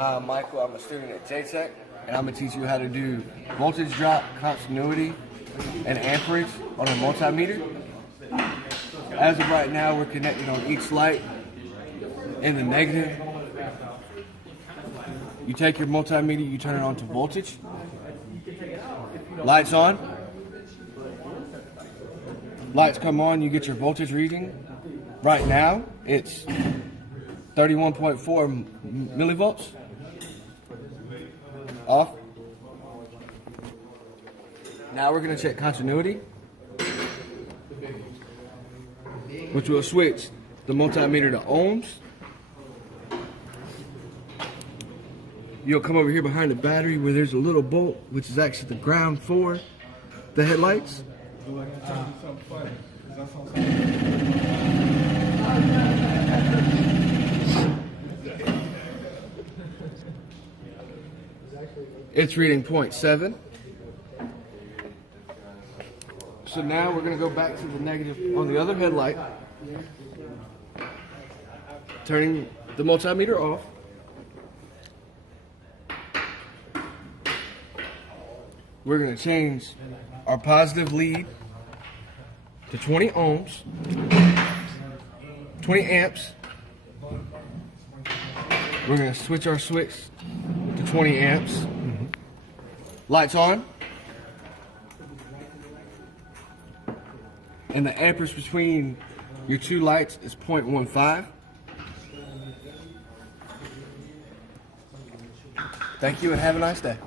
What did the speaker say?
Hi, I'm Michael. I'm a student at JTech, and I'm going to teach you how to do voltage drop, continuity, and amperage on a multimeter. As of right now, we're connected on each light in the negative. You take your multimeter, you turn it on to voltage. Lights on. Lights come on, you get your voltage reading. Right now, it's 31.4 millivolts. Off. Now we're going to check continuity, which will switch the multimeter to ohms. You'll come over here behind the battery where there's a little bolt, which is actually the ground for the headlights. It's reading 0.7. So now we're going to go back to the negative on the other headlight, turning the multimeter off. We're going to change our positive lead to 20 ohms, 20 amps. We're going to switch our switch to 20 amps. Lights on. And the amperage between your two lights is 0.15. Thank you and have a nice day.